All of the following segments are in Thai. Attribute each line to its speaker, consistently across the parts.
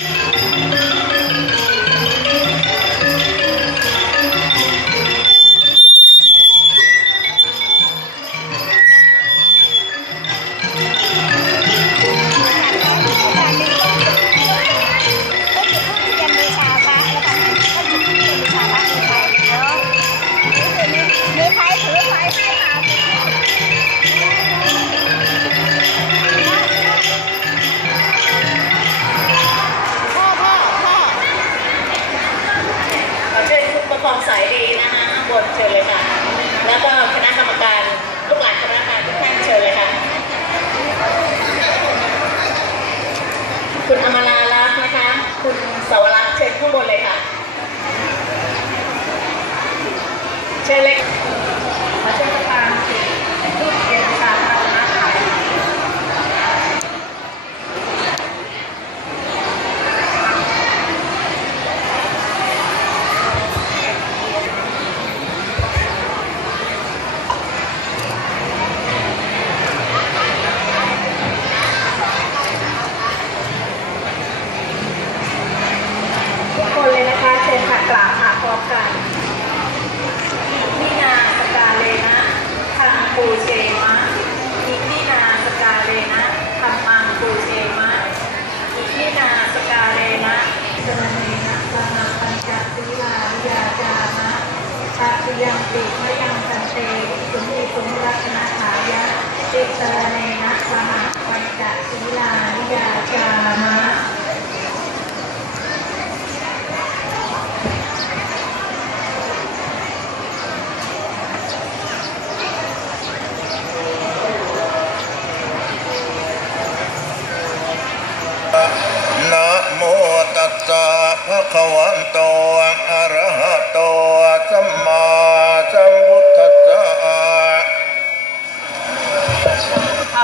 Speaker 1: มี
Speaker 2: เชิญคุณประคองสายดีนะคะข้างบนเชิญเลยค่ะ แล้วก็คณะกรรมการลูกหลานคณะกรรมการทุกท่านเชิญเลยค่ะ คุณอมรารักษ์นะคะ คุณสาวรักษ์เชิญข้างบนเลยค่ะ เชิญเลยขอเชิญประธานรูปเอกสารเรานะคะ ทุกคนเลยนะคะเชิญค่ะกราบค่ะพร้อมกันนินาสกาเลนะทังปูเชมะอินินาสกาเลนะธรรมังปูเชมะอินินาสกาเลนะสนเนนะสมาปัญจศีลาวิยาจามะชาติยังติมยังสันเตสุนิสุนรัตนาถายะติ สรเนนะสมาปัญจศีลาวิยาจามะ
Speaker 3: นะโมตัสสะภะคะวะโตอะระหะโตสัมมาสัมพุทธัสสะ
Speaker 2: ภะ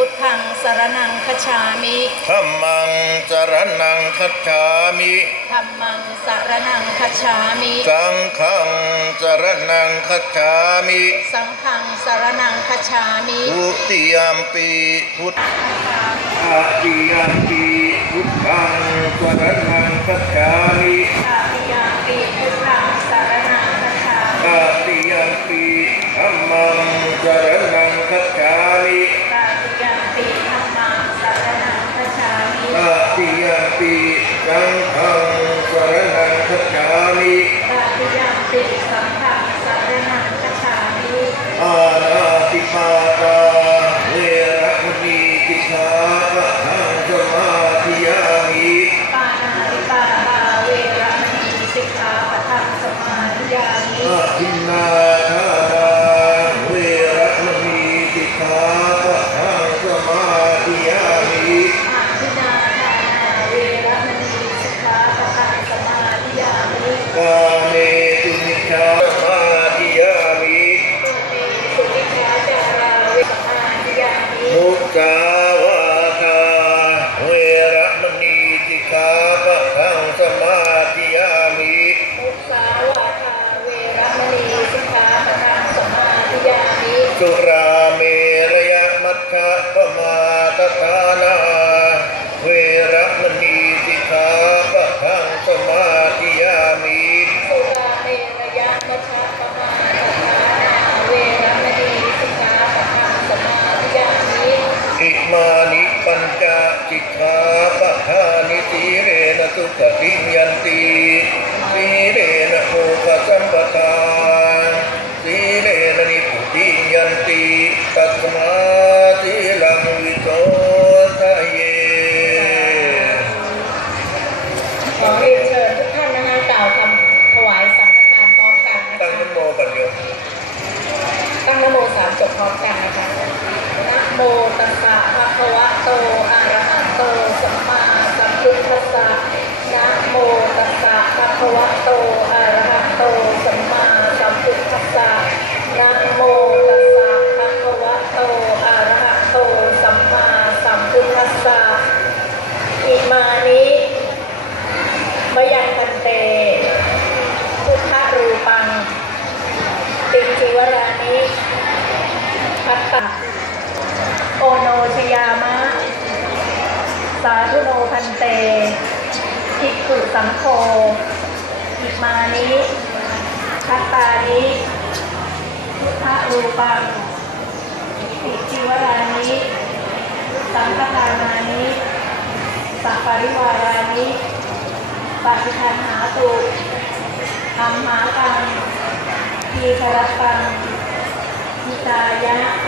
Speaker 2: พุทธังสรนังคจฉามิ
Speaker 3: ธัมมังสรณังคัจฉามิ
Speaker 2: ธัมมังสรนังคจฉามิ
Speaker 3: สังฆังสรณังคัจฉามิ
Speaker 2: สังฆังสรนังคจฉามิ
Speaker 3: ทุติยมปีพุทธาติยมปีพุทธังสรณังคัจฉามิ
Speaker 2: ตาติยาปิพุทธังสรนังคจฉามิ
Speaker 3: ตาติยมปีธัมมังสร มิา
Speaker 2: ธุ
Speaker 3: โนพันเต
Speaker 2: ภิกขุสังโฆอิมานิทัตตานิพุทธรูปังปิจิวรานิสังฆทานานิสัปริวารานิปฏิคันหาตุธรรมหากังทีครัปังมิตายะ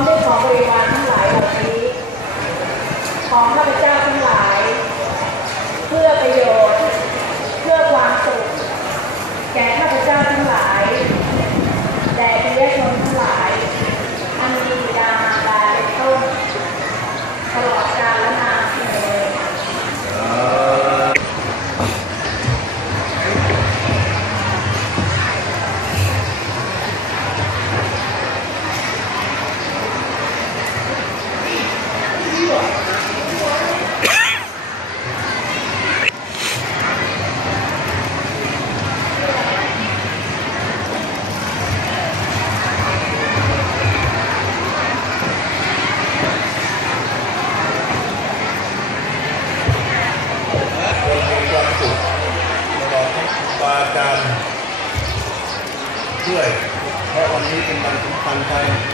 Speaker 3: 准备好 fun time.